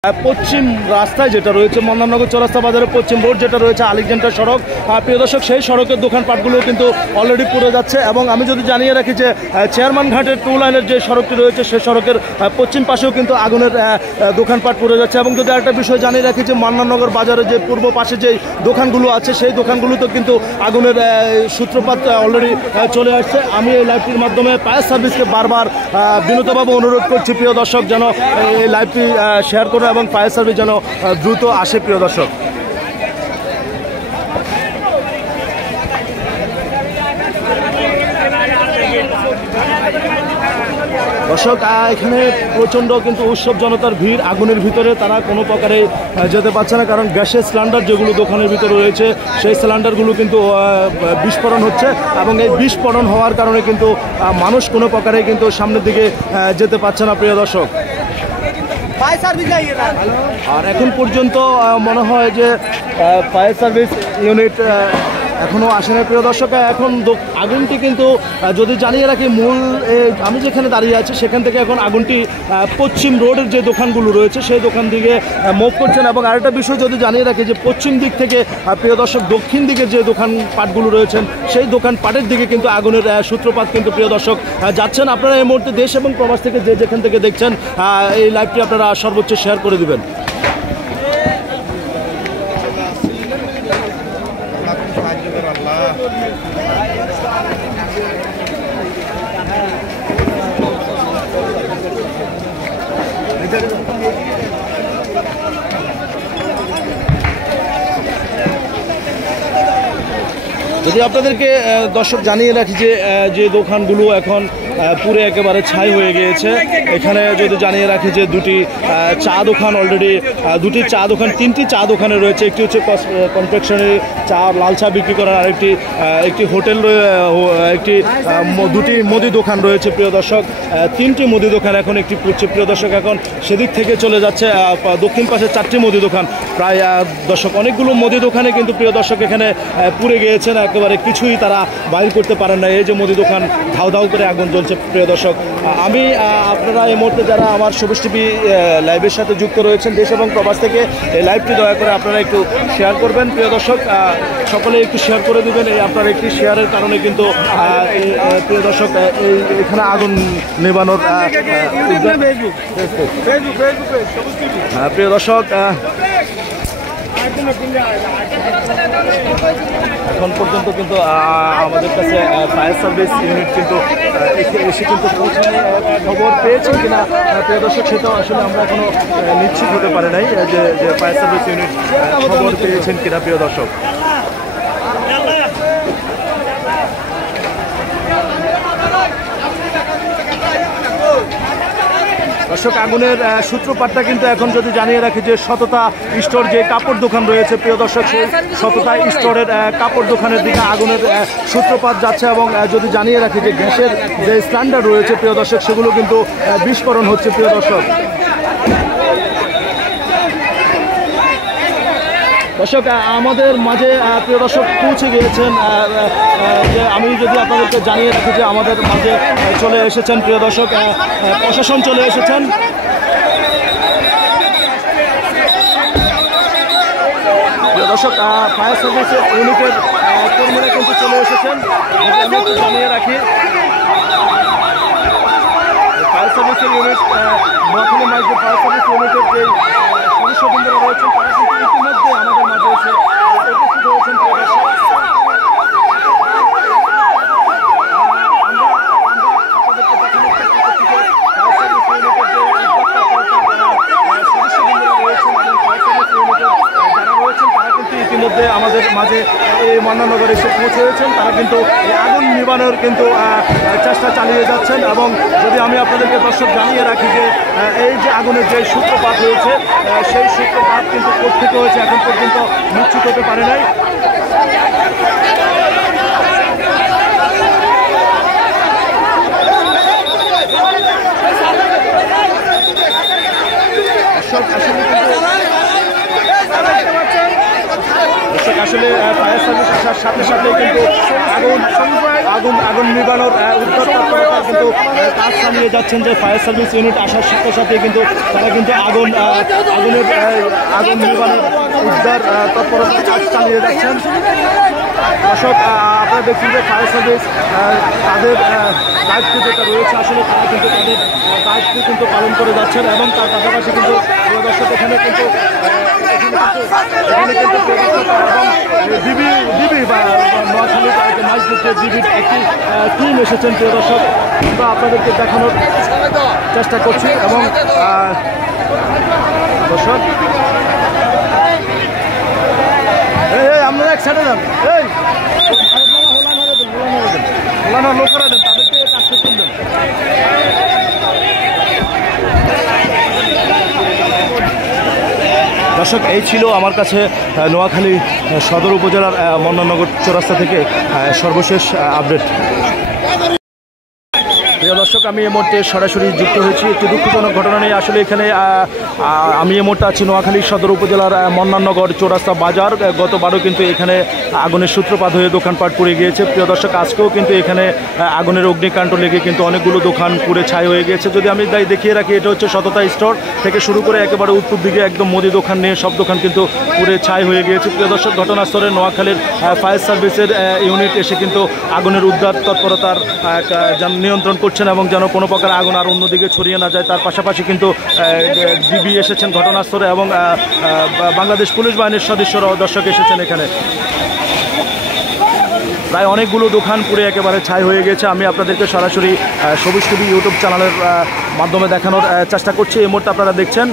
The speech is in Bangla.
পশ্চিম রাস্তায় যেটা রয়েছে মন্দারনগর চৌরাস্তা বাজারের পশ্চিম রোড যেটা রয়েছে আলেকজান্ডার সড়ক, প্রিয় দর্শক সেই সড়কের দোকানপাটগুলো কিন্তু অলরেডি পুড়ে যাচ্ছে। এবং আমি যদি জানিয়ে রাখি যে চেয়ারম্যান ঘাটের 2 লাইনের যে সড়কটি রয়েছে সেই সড়কের পশ্চিম পাশেও কিন্তু আগুনের দোকানপাট পুড়ে যাচ্ছে। এবং যদি একটা বিষয় জানিয়ে রাখি যে মন্দারনগর বাজারে যে পূর্ব পাশে যে দোকানগুলো আছে সেই দোকানগুলোতে কিন্তু আগুনের সূত্রপাত অলরেডি চলে আসছে। আমি এই লাইভটির মাধ্যমে ফায়ার সার্ভিসকে বারবার বিনীতভাবে অনুরোধ করছি প্রিয় দর্শক যেন এই লাইভটি শেয়ার করুন এবং ফায়ার সার্ভিস যেন দ্রুত আসে। প্রিয় দর্শক এখানে প্রচণ্ড কিন্তু উৎসব জনতার ভিড়, আগুনের ভিতরে তারা কোনো প্রকারে যেতে পারছে না, কারণ গ্যাসের সিলিন্ডার যেগুলো দোকানের ভিতরে রয়েছে সেই সিলিন্ডারগুলো কিন্তু বিস্ফোরণ হচ্ছে এবং এই বিস্ফোরণ হওয়ার কারণে কিন্তু মানুষ কোনো প্রকারে কিন্তু সামনের দিকে যেতে পারছে না। প্রিয় দর্শক আর এখন পর্যন্ত মনে হয় যে ফায়ার সার্ভিস ইউনিট এখনও আসে না। প্রিয় দর্শক এখন আগুনটি কিন্তু যদি জানিয়ে রাখি মূল আমি যেখানে দাঁড়িয়ে আছি সেখান থেকে এখন আগুনটি পশ্চিম রোডের যে দোকানগুলো রয়েছে সেই দোকান দিকে মুভ করছেন। এবং আরেকটা বিষয় যদি জানিয়ে রাখি যে পশ্চিম দিক থেকে প্রিয় দর্শক দক্ষিণ দিকে যে দোকানপাটগুলো রয়েছেন সেই দোকানপাটের দিকে কিন্তু আগুনের সূত্রপাত কিন্তু প্রিয় দর্শক যাচ্ছেন। আপনারা এই মুহূর্তে দেশ এবং প্রবাস থেকে যে যেখান থেকে দেখছেন এই লাইভটি আপনারা সর্বোচ্চ শেয়ার করে দিবেন। যদি আপনাদেরকে দর্শক জানিয়ে রাখি যে দোকানগুলো এখন পুরো একেবারে ছাই হয়ে গিয়েছে। এখানে যদি জানিয়ে রাখি যে দুটি চা দোকান অলরেডি তিনটি চা দোকানে রয়েছে। একটি হচ্ছে কনফেকশনারি চা লাল চা বিক্রি করার, একটি হোটেল, দুটি মুদি দোকান রয়েছে। প্রিয় দর্শক 3টি মুদি দোকান এখন একটি পুড়ছে। প্রিয় দর্শক এখন সেদিক থেকে চলে যাচ্ছে দক্ষিণ পাশে 4টি মুদি দোকান, প্রায় দর্শক অনেকগুলো মুদি দোকানে কিন্তু প্রিয় দর্শক এখানে পুড়ে গিয়েছেন, একেবারে কিছুই তারা বাইর করতে পারেন না। এই যে মুদি দোকান ধাউ ধাউ করে আগুন জ্বলছে। প্রিয় দর্শক আমি আপনারা এই মুহূর্তে যারা আমার সবুজ টিভি লাইভের সাথে যুক্ত রয়েছেন দেশ এবং প্রবাস থেকে এই লাইভটি দয়া করে আপনারা একটু শেয়ার করবেন। প্রিয় দর্শক সকলে একটু শেয়ার করে দেবেন। এই আপনার একটি শেয়ারের কারণে কিন্তু প্রিয় দর্শক এখানে আগুন নেভানোর প্রিয় দর্শক এখন পর্যন্ত কিন্তু আমাদের কাছে ফায়ার সার্ভিস ইউনিট কিন্তু এসে কিন্তু পৌঁছানো খবর পেয়েছেন কিনা প্রিয় দর্শক সেটাও আসলে আমরা এখনো নিশ্চিত হতে পারি নাই যে ফায়ার সার্ভিস ইউনিট খবর পেয়েছেন কিনা। প্রিয় দর্শক দর্শক আগুনের সূত্রপাতটা কিন্তু এখন যদি জানিয়ে রাখি যে সততা স্টোর যে কাপড় দোকান রয়েছে প্রিয় দর্শক সেই সততা স্টোরের কাপড় দোকানের দিকে আগুনের সূত্রপাত যাচ্ছে। এবং যদি জানিয়ে রাখি যে গ্যাসের যে সিলিন্ডার রয়েছে প্রিয় দর্শক সেগুলো কিন্তু বিস্ফোরণ হচ্ছে। প্রিয় দর্শক আমাদের মাঝে প্রিয় দর্শক পৌঁছে গিয়েছেন যে আমি যদি আপনাদেরকে জানিয়ে রাখি যে আমাদের মাঝে চলে এসেছেন প্রিয় দর্শক প্রশাসন চলে এসেছেন। প্রিয় দর্শক ফায়ার সার্ভিসের ইউনিটের কর্মীরা কিন্তু চলে এসেছেন। আমি একটু জানিয়ে রাখি ফায়ার সার্ভিসের ইউনিট মহাখালী মাইজের ফায়ার সার্ভিস ইউনিটের যে সদস্যবৃন্দরা রয়েছেন তারা কিন্তু ইতিমধ্যে আমাদের মাঝে এসে উপস্থিত হয়েছেন। ইতিমধ্যে আমাদের মাঝে এই মন্দারনগরে এসে পৌঁছে হয়েছেন, তারা কিন্তু আগুন নিবানোর কিন্তু চেষ্টা চালিয়ে যাচ্ছেন। এবং যদি আমি আপনাদেরকে দর্শক জানিয়ে রাখি যে এই যে আগুনের যে সূত্রপাত হয়েছে সেই সূত্রপাত কিন্তু কোত্থেকে হয়েছে এখন পর্যন্ত নিশ্চিত হতে পারে নাই। দর্শক আসলে ফায়ার সার্ভিস আসার সাথে সাথে কিন্তু আগুন নিবানোর উদ্যোগ তৎপরতা কিন্তু কাজ চালিয়ে যাচ্ছেন। যে ফায়ার সার্ভিস ইউনিট আসার সাথে সাথে কিন্তু তারা কিন্তু আগুন নিবানোর উদ্ধার তৎপরতার কাজ চালিয়ে যাচ্ছেন। দর্শক আপনারা দেখছেন যে ফায়ার সার্ভিস তাদের দায়িত্ব যেটা রয়েছে আসলে তারা কিন্তু তাদের দায়িত্ব কিন্তু পালন করে যাচ্ছেন এবং তার পাশাপাশি কিন্তু দর্শক এখানে কিন্তু ডিবি বা নোয়াখালী মাছ দিচ্ছে ডিবির একটি টিম এসেছেন প্রিয় দর্শক, আমরা আপনাদেরকে দেখানোর চেষ্টা করছি। এবং দর্শক আপনারা এক সাইডে যান, এই লোক করে দেন, তাদেরকে কাজ করতে দেন। দর্শক এই ছিল আমার কাছে নোয়াখালী সদর উপজেলার মন্নাননগর চৌরাস্তা থেকে সর্বশেষ আপডেট। প্রিয় দর্শক আমি এই মুহূর্তে সরাসরি যুক্ত হয়েছি একটি দুঃখজনক ঘটনা নিয়ে। আসলে এখানে আমি এই মুহূর্তে আছি নোয়াখালী সদর উপজেলার মন্নাননগর চৌরাস্তা বাজার। গতবারও কিন্তু এখানে আগুনের সূত্রপাত হয়ে দোকানপাট পুড়ে গিয়েছে। প্রিয় দর্শক আজকেও কিন্তু এখানে আগুনের অগ্নিকাণ্ড লেগে কিন্তু অনেকগুলো দোকান পুড়ে ছাই হয়ে গিয়েছে। যদি আমি দেখিয়ে রাখি, এটা হচ্ছে সততা স্টোর থেকে শুরু করে একেবারে উত্তর দিকে একদম মুদি দোকান নিয়ে সব দোকান কিন্তু পুড়ে ছাই হয়ে গিয়েছে। প্রিয় দর্শক ঘটনাস্থলে নোয়াখালীর ফায়ার সার্ভিসের ইউনিট এসে কিন্তু আগুনের উদ্ধার তৎপরতার নিয়ন্ত্রণ করছেন এবং যেন কোনো প্রকার আগুন আর অন্যদিকে ছড়িয়ে না যায়। তার পাশাপাশি কিন্তু ডিবি এসেছেন ঘটনাস্থলে এবং বাংলাদেশ পুলিশ বাহিনীর সদস্যরাও দর্শক এসেছেন এখানে। প্রায় অনেকগুলো দোকান পুড়ে একেবারে ছাই হয়ে গেছে। আমি আপনাদেরকে সরাসরি সবুজ টিভি ইউটিউব চ্যানেলের মাধ্যমে দেখানোর চেষ্টা করছি। এই মুহূর্তে আপনারা দেখছেন